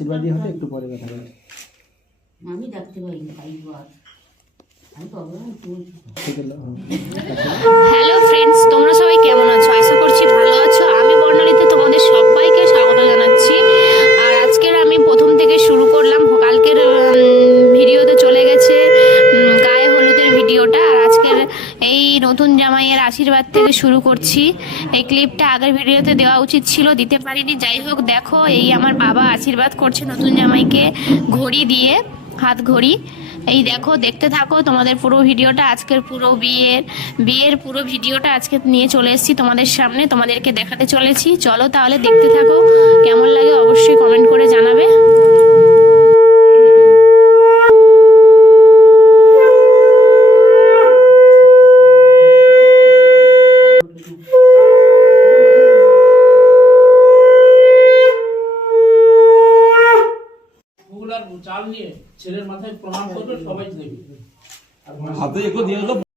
আশীর্বাদই হবে একটু পরে কথা বলি আমি আছে হ্যাঁ। হ্যালো ফ্রেন্ডস তোমরা নতুন জামাইয়ের আশীর্বাদ থেকে শুরু করছি। এই ক্লিপটা আগের ভিডিওতে দেওয়া উচিত ছিল, দিতে পারিনি। যাই হোক, দেখো, এই আমার বাবা আশীর্বাদ করছে নতুন জামাইকে ঘড়ি দিয়ে, হাত ঘড়ি। এই দেখো, দেখতে থাকো, তোমাদের পুরো ভিডিওটা, আজকের পুরো বিয়ের বিয়ের পুরো ভিডিওটা আজকে নিয়ে চলে এসেছি তোমাদের সামনে, তোমাদেরকে দেখাতে চলেছি। চলো তাহলে দেখতে থাকো, কেমন লাগে অবশ্যই কমেন্ট করে জানাবে। চাল নিয়ে ছেলের মাথায় প্রণাম করবে সবাই দেবে হাতে দিয়ে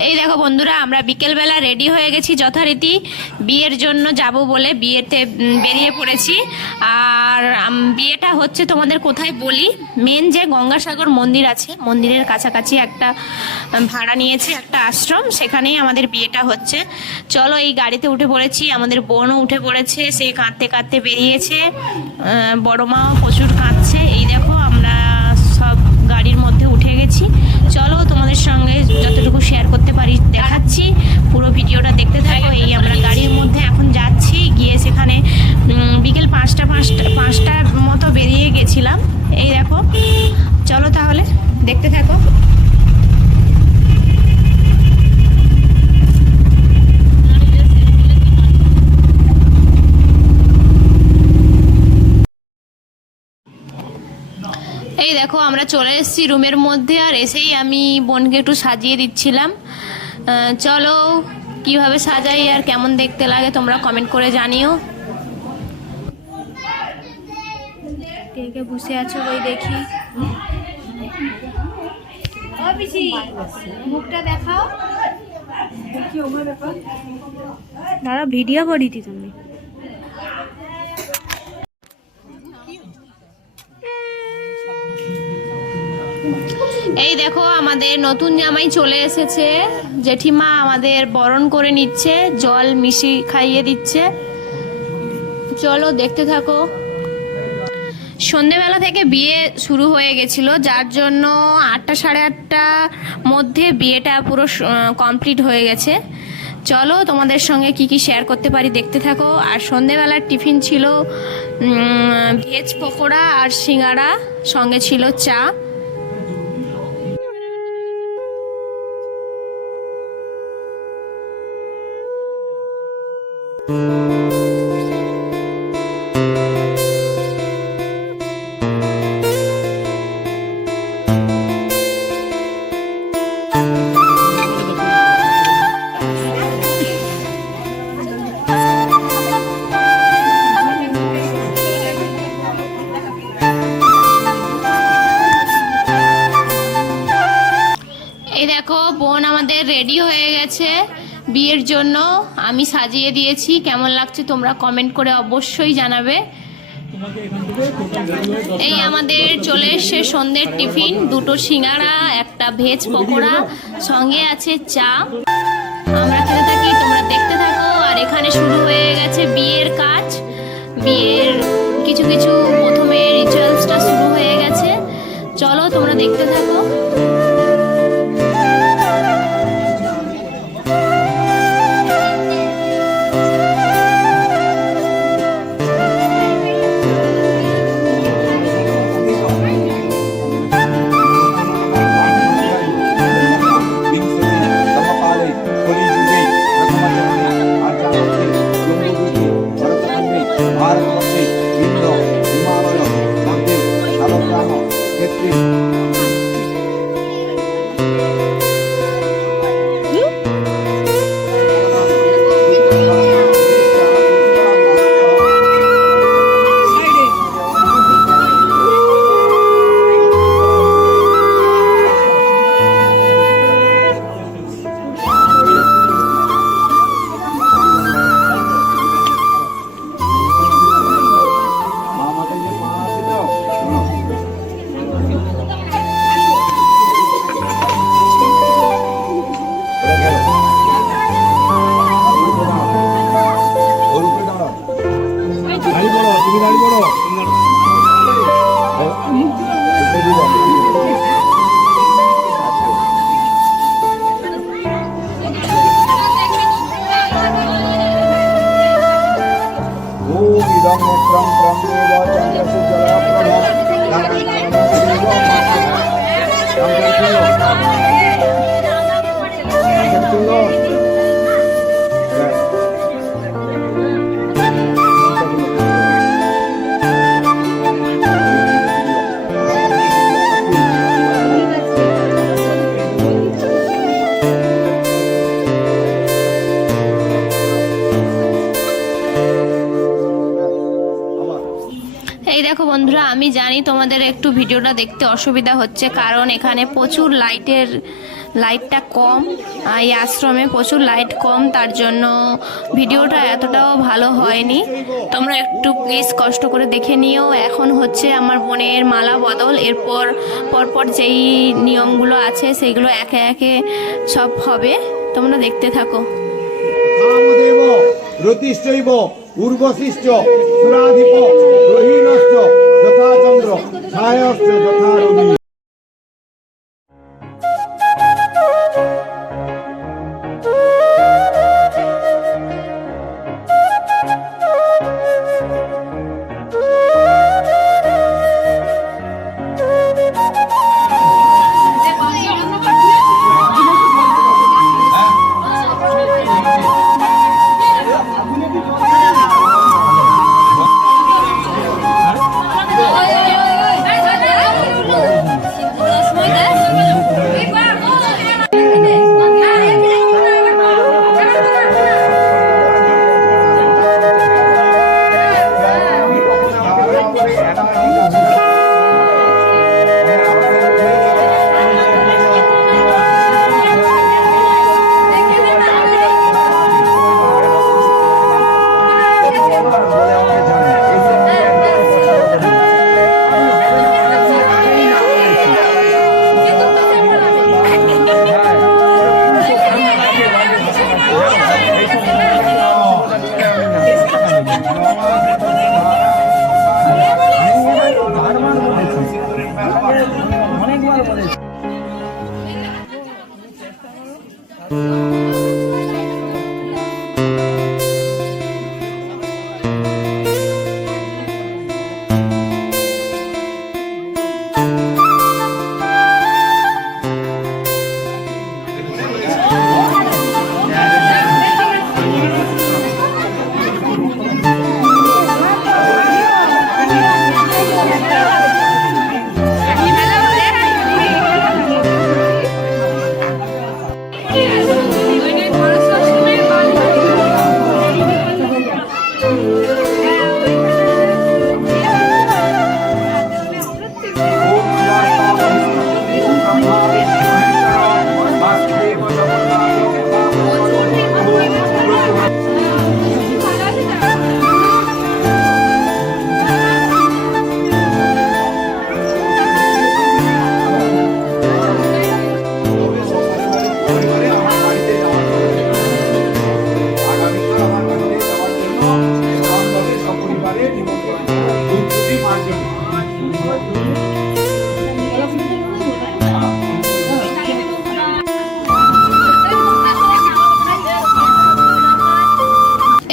এই দেখো বন্ধুরা আমরা বিকেলবেলা রেডি হয়ে গেছি যথারীতি। বিয়ের জন্য যাব বলে বিয়েতে বেরিয়ে পড়েছি। আর বিয়েটা হচ্ছে তোমাদের কোথায় বলি? মেন যে গঙ্গাসাগর মন্দির আছে মন্দিরের কাছাকাছি একটা ভাড়া নিয়েছে একটা আশ্রম সেখানেই আমাদের বিয়েটা হচ্ছে। চলো এই গাড়িতে উঠে পড়েছি আমাদের বোনও উঠে পড়েছে সে কাঁদতে কাঁদতে বেরিয়েছে। আহ, বড় মাও প্রচুর কাঁদছে পাঁচটার মতো বেরিয়ে গেছিলাম। এই দেখো, চলো তাহলে, দেখতে থাকো। এই দেখো, আমরা চলে এসেছি রুমের মধ্যে, আর এসেই আমি বোনকে একটু সাজিয়ে দিচ্ছিলাম। চলো, কীভাবে সাজাই আর কেমন দেখতে লাগে তোমরা কমেন্ট করে জানিও। কে কে বসে আছো ওই দেখি। মুখটা দেখাও। দাঁড়া ভিডিও করিতি তুমি এই দেখো আমাদের নতুন জামাই চলে এসেছে। জেঠিমা আমাদের বরণ করে নিচ্ছে জল মিশি খাইয়ে দিচ্ছে। চলো দেখতে থাকো। সন্ধেবেলা থেকে বিয়ে শুরু হয়ে গেছিল, যার জন্য আটটা সাড়ে আটটা মধ্যে বিয়েটা পুরো কমপ্লিট হয়ে গেছে। চলো তোমাদের সঙ্গে কি কি শেয়ার করতে পারি দেখতে থাকো। আর সন্ধেবেলার টিফিন ছিল ভেজ পকোড়া আর সিঙ্গারা, সঙ্গে ছিল চা। এই দেখো, বোন আমাদের রেডি হয়ে গেছে বিয়ের জন্য। আমি সাজিয়ে দিয়েছি। কেমন লাগছে তোমরা কমেন্ট করে অবশ্যই জানাবে। এই আমাদের চলে এসছে সন্ধ্যের টিফিন, দুটো সিঙ্গারা, একটা ভেজ পকোড়া, সঙ্গে আছে চা। আমরা খেতে থাকি, তোমরা দেখতে থাকো। আর এখানে শুরু হয়ে গেছে বিয়ের কাজ। বিয়ের কিছু কিছু প্রথমে রিচুয়ালসটা শুরু হয়ে গেছে। চলো তোমরা দেখতে থাকো। ব্রহ্মত্রম ব্রহ্মেব চন্দ্রসূর্য একটু ভিডিওটা দেখতে অসুবিধা হচ্ছে, কারণ এখানে প্রচুর লাইটের, লাইটটা কম এই আশ্রমে প্রচুর লাইট কম, তার জন্য ভিডিওটা এতটাও ভালো হয়নি। তোমরা একটু প্লিজ কষ্ট করে দেখে নিও। এখন হচ্ছে আমার বোনের মালা বদল, এরপর, পরপর যেই নিয়মগুলো আছে সেইগুলো একে একে সব হবে। তোমরা দেখতে থাকো। রতিশ্চৈব উর্বশিশ্চ সুরাধিপ রহিণশ্চ যথা চন্দ্র ছায়শ্চ যথা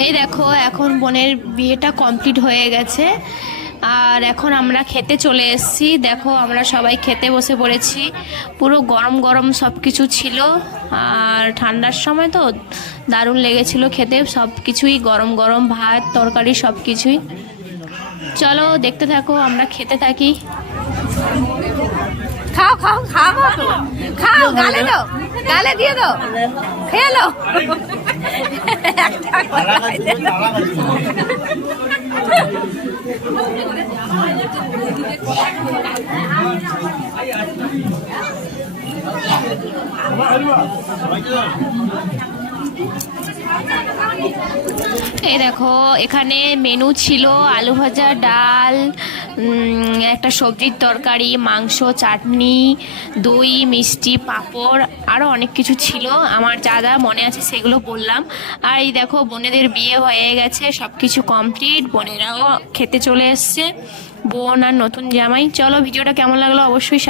এই দেখো, এখন বোনের বিয়েটা কমপ্লিট হয়ে গেছে। আর এখন আমরা খেতে চলে এসেছি। দেখো, আমরা সবাই খেতে বসে পড়েছি। পুরো গরম গরম সব কিছু ছিল। আর ঠান্ডার সময় তো দারুণ লেগেছিল খেতে। সব কিছুই গরম গরম, ভাত, তরকারি সব কিছুই চলো দেখতে থাকো আমরা খেতে থাকি। খাও খাও তো। খাও গালে দাও গালে দিয়ে দাও। খেয়ে লো এই দেখো, এখানে মেনু ছিল আলু ভাজা, ডাল একটা সবজির তরকারি, মাংস, চাটনি, দই, মিষ্টি, পাঁপড় আরও অনেক কিছু ছিল। আমার যা যা মনে আছে সেগুলো বললাম। আর এই দেখো, বোনেদের বিয়ে হয়ে গেছে সব কিছু কমপ্লিট বোনেরাও খেতে চলে এসছে, বোন আর নতুন জামাই। চলো, ভিডিওটা কেমন লাগল অবশ্যই